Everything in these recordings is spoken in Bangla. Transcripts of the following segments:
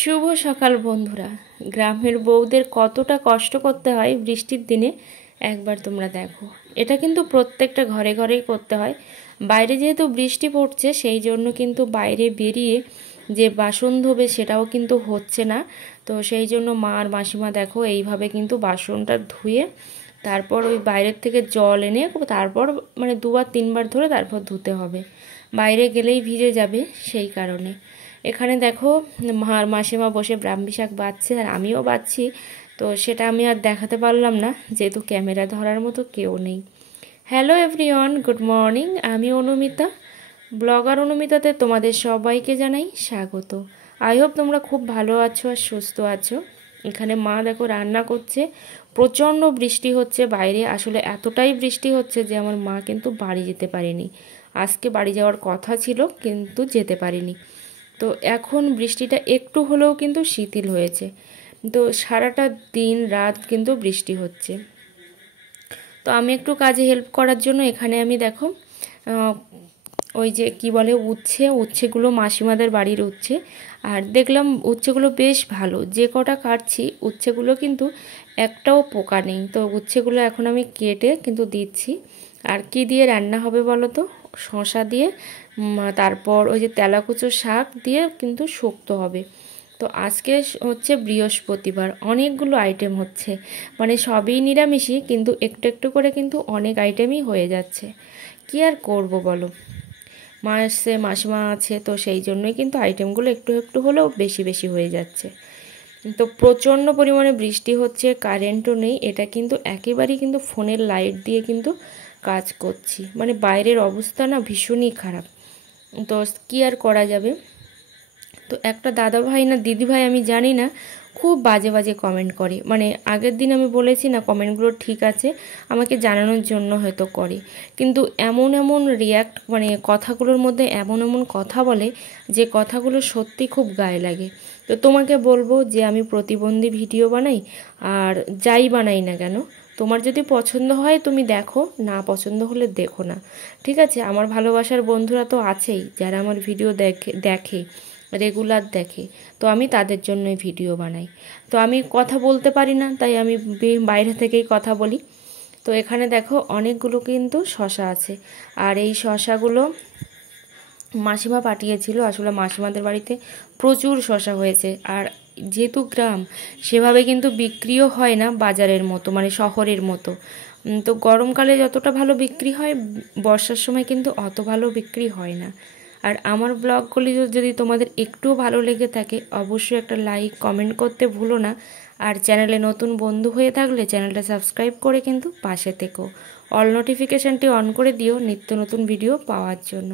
শুভ সকাল বন্ধুরা। গ্রামের বউদের কতটা কষ্ট করতে হয় বৃষ্টির দিনে একবার তোমরা দেখো। এটা কিন্তু প্রত্যেকটা ঘরে ঘরেই করতে হয়। বাইরে যেহেতু বৃষ্টি পড়ছে সেই জন্য কিন্তু বাইরে বেরিয়ে যে বাসন ধোবে সেটাও কিন্তু হচ্ছে না। তো সেই জন্য মা আর মাসিমা দেখো এইভাবে কিন্তু বাসনটা ধুয়ে তারপর ওই বাইরের থেকে জল এনে তারপর মানে দুবার তিনবার ধরে তারপর ধুতে হবে, বাইরে গেলেই ভিজে যাবে সেই কারণে। এখানে দেখো মার মাসিমা বসে ব্রাহ্মী শাক বাছছে আর আমিও বাছছি। তো সেটা আমি আর দেখাতে পারলাম না যেহেতু ক্যামেরা ধরার মতো কেউ নেই। Hello everyone, good morning. আমি অনুমিতা, ব্লগার অনুমিতাতে তোমাদের সবাইকে জানাই স্বাগত। আই হোপ তোমরা খুব ভালো আছো আর সুস্থ আছো। এখানে মা দেখো রান্না করছে। প্রচণ্ড বৃষ্টি হচ্ছে বাইরে, আসলে এতটাই বৃষ্টি হচ্ছে যে আমার মা কিন্তু বাড়ি যেতে পারেনি। আজকে বাড়ি যাওয়ার কথা ছিল কিন্তু যেতে পারিনি। তো এখন বৃষ্টিটা একটু হলেও কিন্তু শিথিল হয়েছে। তো সারাটা দিন রাত কিন্তু বৃষ্টি হচ্ছে। তো আমি একটু কাজে হেল্প করার জন্য এখানে আমি দেখো ওই যে কি বলে উচ্ছেগুলো মাসিমাদের বাড়ির উচ্ছে, আর দেখলাম উচ্ছেগুলো বেশ ভালো। যে কটা কাটছি উচ্ছেগুলো কিন্তু একটাও পোকা নেই। তো উচ্ছেগুলো এখন আমি কেটে কিন্তু দিচ্ছি। আর কি দিয়ে রান্না হবে বলো তো? শসা দিয়ে, তারপর ওই যে তেলাকুচো শাক দিয়ে কিন্তু শুক্তো হবে। তো আজকে হচ্ছে বৃহস্পতিবার, অনেকগুলো আইটেম হচ্ছে, মানে সবই নিরামিষই কিন্তু একটু একটু করে কিন্তু অনেক আইটেমই হয়ে যাচ্ছে। কি আর করব বলো, মা এসছে, মাসিমা আছে, তো সেই জন্যই কিন্তু আইটেমগুলো একটু একটু হলেও বেশি বেশি হয়ে যাচ্ছে। তো প্রচণ্ড পরিমাণে বৃষ্টি হচ্ছে, কারেন্টও নেই। এটা কিন্তু একেবারেই কিন্তু ফোনের লাইট দিয়ে কিন্তু কাজ করছি, মানে বাইরের অবস্থা না ভীষণই খারাপ। তো কী আর করা যাবে। তো একটা দাদা ভাই না দিদি ভাই আমি জানি না, খুব বাজে বাজে কমেন্ট করে। মানে আগের দিন আমি বলেছি না কমেন্টগুলো ঠিক আছে, আমাকে জানানোর জন্য হয়তো করে, কিন্তু এমন এমন রিয়্যাক্ট, মানে কথাগুলোর মধ্যে এমন এমন কথা বলে যে কথাগুলো সত্যি খুব গায়ে লাগে। তো তোমাকে বলবো যে আমি প্রতিবন্ধী ভিডিও বানাই, আর যাই বানাই না কেন, তোমার যদি পছন্দ হয় তুমি দেখো, না পছন্দ হলে দেখো না, ঠিক আছে? আমার ভালোবাসার বন্ধুরা তো আছেই যারা আমার ভিডিও দেখে রেগুলার দেখে, তো আমি তাদের জন্যই ভিডিও বানাই। তো আমি কথা বলতে পারি না, তাই আমি বাইরে থেকেই কথা বলি। তো এখানে দেখো অনেকগুলো কিন্তু শসা আছে, আর এই শসাগুলো মাসিমা পাঠিয়েছিল। আসলে মাসিমাদের বাড়িতে প্রচুর শসা হয়েছে, আর যেহেতু গ্রাম সেভাবে কিন্তু বিক্রিও হয় না বাজারের মতো, মানে শহরের মতো। তো গরমকালে যতটা ভালো বিক্রি হয় বর্ষার সময় কিন্তু অত ভালো বিক্রি হয় না। আর আমার ব্লগগুলি যদি তোমাদের একটুও ভালো লেগে থাকে অবশ্যই একটা লাইক কমেন্ট করতে ভুলো না। আর চ্যানেলে নতুন বন্ধু হয়ে থাকলে চ্যানেলটা সাবস্ক্রাইব করে কিন্তু পাশে থেকো, অল নোটিফিকেশানটি অন করে দিও নিত্য নতুন ভিডিও পাওয়ার জন্য।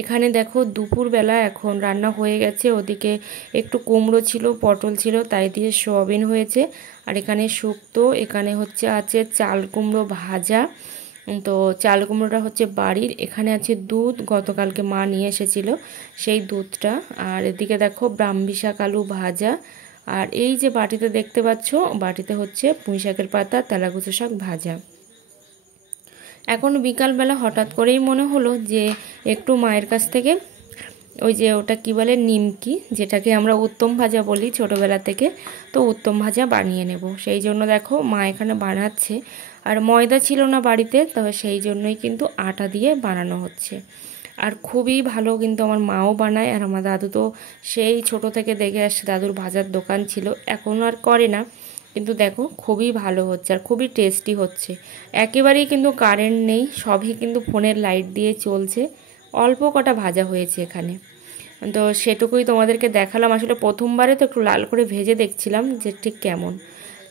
এখানে দেখো দুপুরবেলা এখন রান্না হয়ে গেছে। ওদিকে একটু কুমড়ো ছিল, পটল ছিল, তাই দিয়ে সোয়াবিন হয়েছে। আর এখানে শুক্তো, এখানে হচ্ছে আছে চাল কুমড়ো ভাজা। তো চাল কুমড়োটা হচ্ছে বাড়ির। এখানে আছে দুধ, গতকালকে মা নিয়ে এসেছিল সেই দুধটা। আর এদিকে দেখো ব্রাহ্মী শাক আলু ভাজা। আর এই যে বাটিতে দেখতে পাচ্ছ, বাটিতে হচ্ছে পুঁই শাকের পাতা তেলাকুচো শাক ভাজা। এখন বিকালবেলা হঠাৎ করেই মনে হলো যে একটু মায়ের কাছ থেকে ওই যে ওটা কি বলে নিমকি, যেটাকে আমরা উত্তম ভাজা বলি ছোটোবেলা থেকে, তো উত্তম ভাজা বানিয়ে নেব। সেই জন্য দেখো মা এখানে বানাচ্ছে। আর ময়দা ছিল না বাড়িতে, তবে সেই জন্যই কিন্তু আটা দিয়ে বানানো হচ্ছে। আর খুবই ভালো কিন্তু আমার মাও বানায়, আর আমার দাদু তো সেই ছোট থেকে দেখে আসছে, দাদুর ভাজার দোকান ছিল, এখন আর করে না, কিন্তু দেখো খুবই ভালো হচ্ছে আর খুবই টেস্টি হচ্ছে। একেবারেই কিন্তু কারেন্ট নেই, সবই কিন্তু ফোনের লাইট দিয়ে চলছে। অল্প কটা ভাজা হয়েছে এখানে, তো সেটুকুই তোমাদেরকে দেখালাম। আসলে প্রথমবারে তো একটু লাল করে ভেজে দেখছিলাম যে ঠিক কেমন।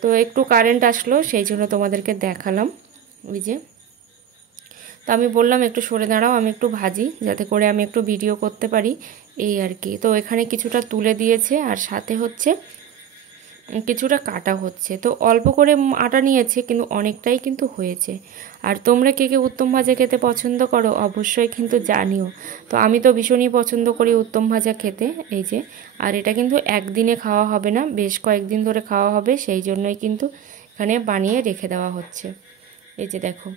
তো একটু কারেন্ট আসলো সেই জন্য তোমাদেরকে দেখালাম। ওই যে তো আমি বললাম একটু সরে দাঁড়াও, আমি একটু ভাজি যাতে করে আমি একটু ভিডিও করতে পারি, এই আর কি। তো এখানে কিছুটা তুলে দিয়েছে আর সাথে হচ্ছে কিছুটা কাটা হচ্ছে। তো অল্প করে আটা নিয়েছে কিন্তু অনেকটাই কিন্তু হয়েছে। আর তোমরা কে কে উত্তম ভাজা খেতে পছন্দ করো অবশ্যই কিন্তু জানিও। তো আমি তো ভীষণই পছন্দ করি উত্তম ভাজা খেতে। এই যে, আর এটা কিন্তু একদিনে খাওয়া হবে না, বেশ কয়েকদিন ধরে খাওয়া হবে, সেই জন্যই কিন্তু এখানে বানিয়ে রেখে দেওয়া হচ্ছে। এই যে দেখো,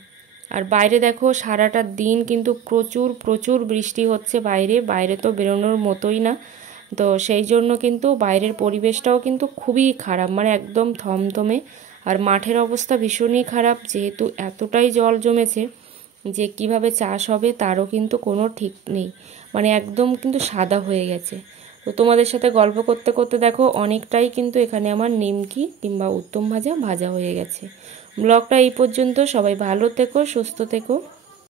আর বাইরে দেখো সারাটা দিন কিন্তু প্রচুর প্রচুর বৃষ্টি হচ্ছে বাইরে, বাইরে তো বেরোনোর মতোই না। তো সেই জন্য কিন্তু বাইরের পরিবেশটাও কিন্তু খুবই খারাপ, মানে একদম থমথমে। আর মাঠের অবস্থা ভীষণই খারাপ, যেহেতু এতটাই জল জমেছে যে কিভাবে চাষ হবে তারও কিন্তু কোনো ঠিক নেই, মানে একদম কিন্তু সাদা হয়ে গেছে। তো তোমাদের সাথে গল্প করতে করতে দেখো অনেকটাই কিন্তু এখানে আমার নিমকি কিংবা উত্তম ভাজা ভাজা হয়ে গেছে। ব্লগটা এই পর্যন্ত, সবাই ভালো থেকো, সুস্থ থেকো।